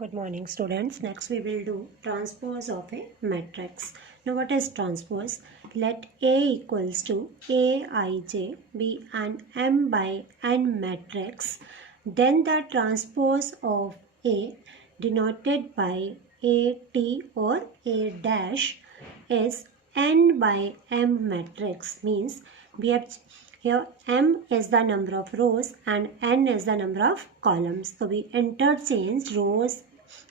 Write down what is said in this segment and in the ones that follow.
Good morning, students. Next we will do transpose of a matrix. Now what is transpose? Let A equals to Aij be an M by N matrix. Then the transpose of A denoted by AT or A dash is N by M matrix. Means we have here M is the number of rows and N is the number of columns. So we interchange rows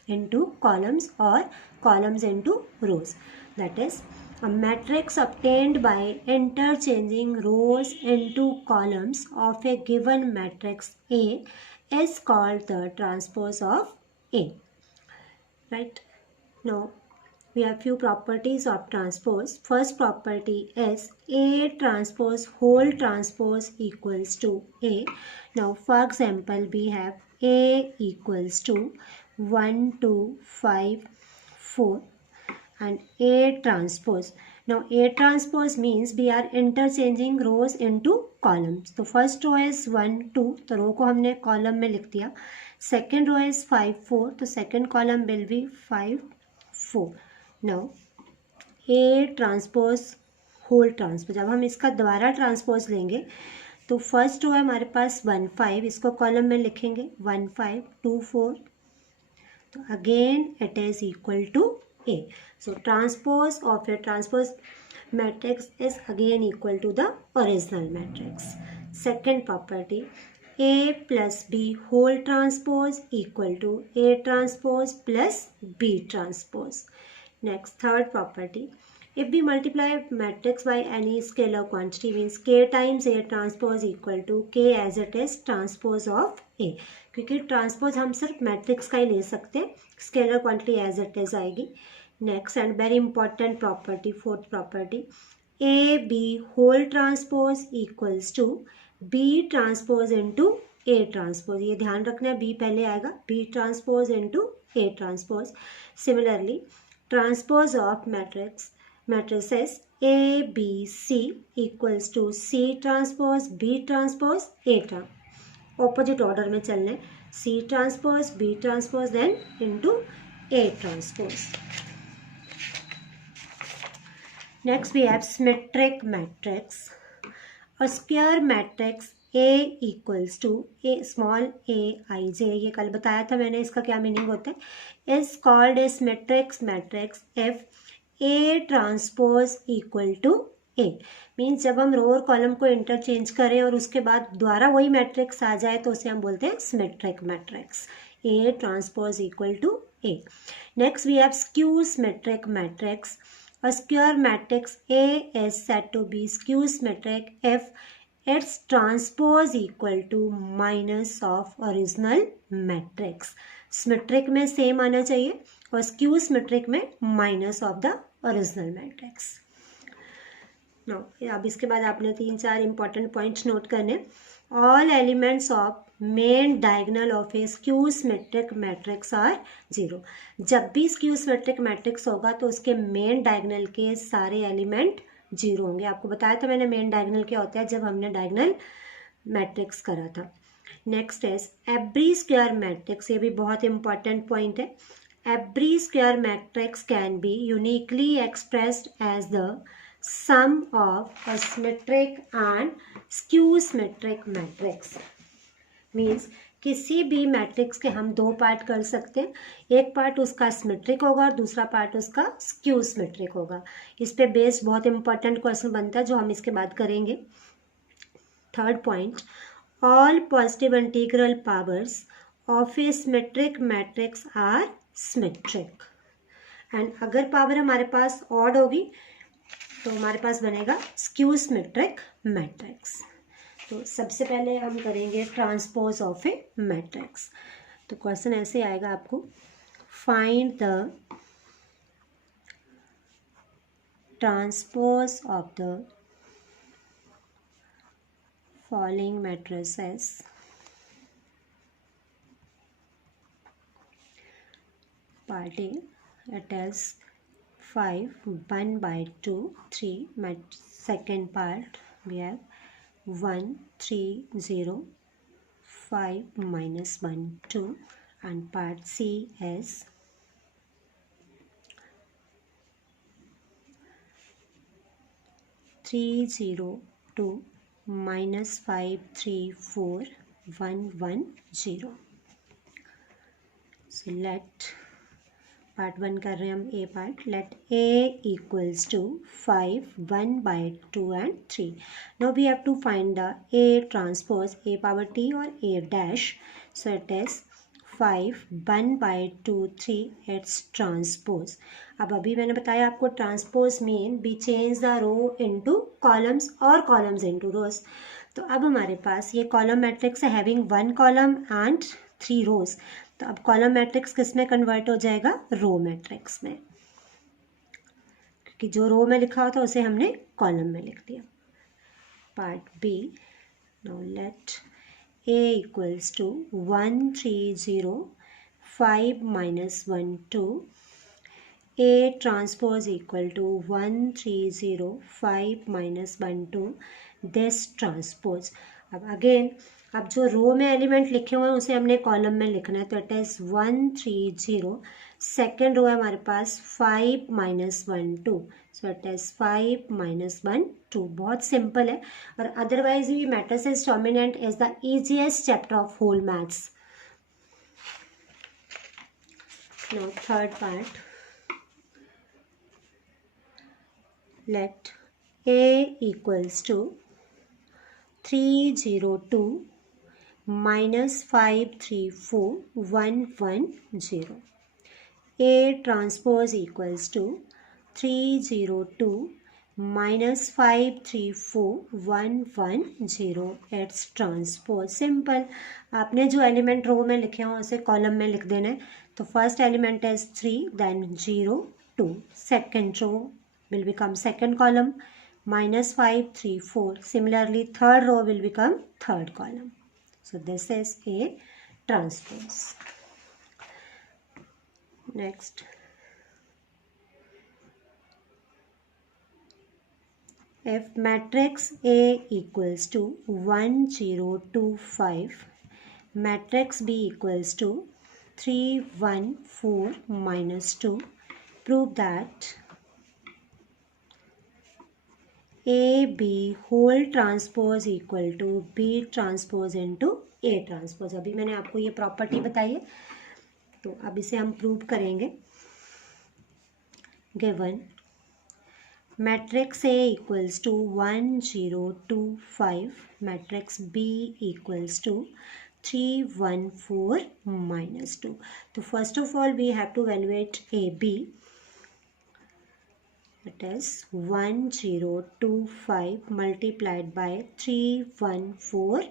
into columns or columns into rows. That is, a matrix obtained by interchanging rows into columns of a given matrix A is called the transpose of A. Right? Now, we have few properties of transpose. First property is A transpose whole transpose equals to A. Now, for example, we have A equals to 1, 2, 5, 4 and A transpose. Now, A transpose means we are interchanging rows into columns. तो first row is 1, 2, तो रो को हमने कॉलम में लिख दिया. Second row is 5, 4, तो second column will be 5, 4. Now, A transpose whole transpose. जब हम इसका दोबारा ट्रांसपोज लेंगे तो फर्स्ट रो है हमारे पास 1, 5, इसको कॉलम में लिखेंगे 1, 5, 2, 4. तो again it is equal to A. So transpose of a transpose matrix is again equal to the original matrix. Second property, A plus B whole transpose equal to A transpose plus B transpose. Next, third property, if we multiply matrix by any scalar quantity means K times A transpose equal to K as it is transpose of A. क्योंकि transpose हम सिर्फ matrix का ही ले सकते हैं, scalar quantity as it is आएगी. Next and very important property, fourth property, A B whole transpose equals to B transpose into A transpose. ये ध्यान रखना है, बी पहले आएगा, B transpose into A transpose. Similarly transpose of matrices A, B, C equals to C transpose, B transpose, A transpose. Opposite order में चलने, C transpose, B transpose then into A transpose. Next we have symmetric matrix. A square matrix A equals to a small a I j, ये कल बताया था मैंने, इसका क्या meaning होता है, is called a symmetric matrix if A transpose equal to A. Means जब हम रो और कॉलम को इंटरचेंज करें और उसके बाद दोबारा वही मैट्रिक्स आ जाए तो उसे हम बोलते हैं symmetric matrix. A transpose equal to A. Next we have skew symmetric matrix. A square matrix A is said to be skew symmetric if its transpose equal to minus of original matrix. Symmetric में same आना चाहिए और skew symmetric में minus of the original matrix. No, अब इसके बाद आपने 3-4 important points note करने. All elements of main diagonal of a skew symmetric matrix are 0. जब भी स्क्यू सिमेट्रिक मैट्रिक्स होगा तो उसके मेन डायगोनल के सारे एलिमेंट 0 होंगे. आपको बताया था मैंने मेन डायगोनल क्या होता है जब हमने डायगोनल मैट्रिक्स करा था. Next is every square matrix. ये भी बहुत इंपॉर्टेंट पॉइंट है. Every square matrix can be uniquely expressed as the sum of a symmetric and skew symmetric matrix. Means किसी भी मैट्रिक्स के हम दो पार्ट कर सकते हैं, एक पार्ट उसका सिमेट्रिक होगा और दूसरा पार्ट उसका स्क्यू सिमेट्रिक होगा. इस पे बेस्ड बहुत इंपॉर्टेंट क्वेश्चन बनता है जो हम इसके बाद करेंगे. Third point, all positive integral powers of a symmetric matrix are symmetric. And अगर पावर हमारे पास ऑड होगी तो हमारे पास बनेगा स्क्यू सिमेट्रिक मैट्रिक्स. तो सबसे पहले हम करेंगे ट्रांसपोज ऑफ ए मैट्रिक्स. तो क्वेश्चन ऐसे आएगा आपको, find the transpose of the following matrices. Part A, it is 5, 1 by 2, 3. My second part we have 1, 3, 0, 5 minus 1, 2 and part C is 302 minus 534110. So let part 1 कर रहे हैं हम A part. Let A equals to 5, 1 by 2 and 3. Now we have to find the A transpose, A power T or A dash. So it is 5, 1 by 2, 3, its transpose. अब अभी मैंने बताया आपको transpose mean we change the row into columns or columns into rows. तो अब हमारे पास ये column matrix है having 1 column and 3 rows. तो अब कॉलम मैट्रिक्स किस में कन्वर्ट हो जाएगा? रो मैट्रिक्स में, क्योंकि जो रो में लिखा होता उसे हमने कॉलम में लिख दिया. Part B. Now let A equals to 130 minus 1 2. A transpose equal to 130 minus 1 2. This transpose. अब अगेन अब जो रो में एलिमेंट लिखे हुए हैं उसे हमने कॉलम में लिखना है. तो इट इज़ 130. सेकेंड रो है हमारे पास 5 minus 1 2. सो इट इज़ 5 minus 1 2. बहुत सिंपल है. और अदरवाइज भी matrices dominant is the easiest chapter of whole maths. Now third part. Let A equals to 302 minus 534110. A transpose equals to 302 minus 53411. It's transpose. सिंपल. आपने जो एलिमेंट रो में लिखे हों उसे कॉलम में लिख देना है. तो first element is 3, then 0 2. Second row will become second column minus 5 3 4. Similarly third row will become third column. So this is a transpose. Next, if matrix A equals to 1 0 2 5, matrix B equals to 3 1 4 minus 2, prove that A B whole transpose equal to B transpose into A transpose. अभी मैंने आपको ये प्रॉपर्टी बताई है, तो अब इसे हम प्रूव करेंगे. Given matrix A equals to 1 0 2 5, matrix B equals to 3 1 4 minus 2. तो first of all we have to evaluate AB. It is 1025 multiplied by 314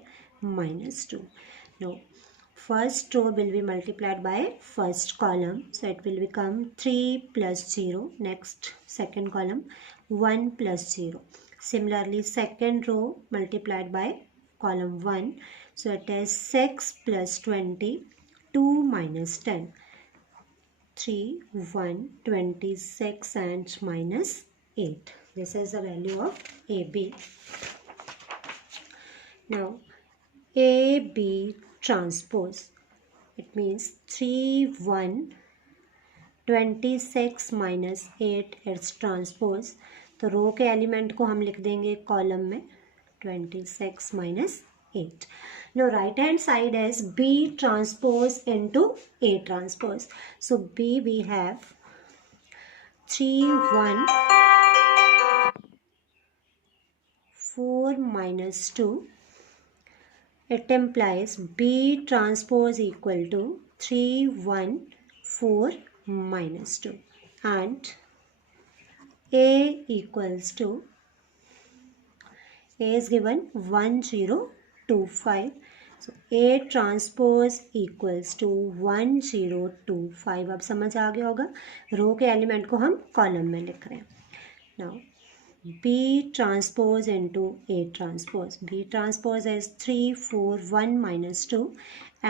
minus 2. Now, first row will be multiplied by first column. So, it will become 3 plus 0. Next, second column, 1 plus 0. Similarly, second row multiplied by column 1. So, it is 6 plus 20, 2 minus 10. 3 1 26 and minus 8. This is the value of AB. Now AB transpose, it means 3 1 26 minus 8 its transpose. तो रो के एलिमेंट को हम लिख देंगे कॉलम में 26 minus 8. Now right hand side is B transpose into A transpose. So B we have 3 1 4 minus 2. It implies B transpose equal to 3 1 4 minus 2, and A equals to, A is given 1 0 2 5. So A transpose equals to 1 0 2 5. अब समझ आ गया होगा. रो के एलिमेंट को हम कॉलम में लिख रहे हैं. Now B transpose into A transpose. B transpose is 3 4 1 minus 2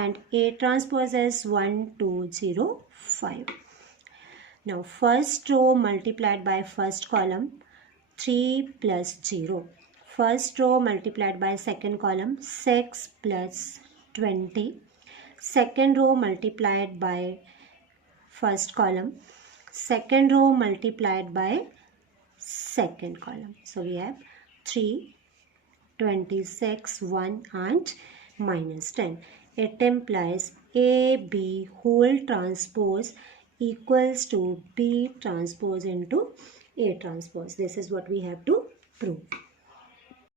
and A transpose is 1 2 0 5. Now first row multiplied by first column 3 plus 0. First row multiplied by second column 6 plus 20. second row multiplied by first column, second row multiplied by second column. So we have 3, 26, 1 and minus 10. It implies AB whole transpose equals to B transpose into A transpose. This is what we have to prove.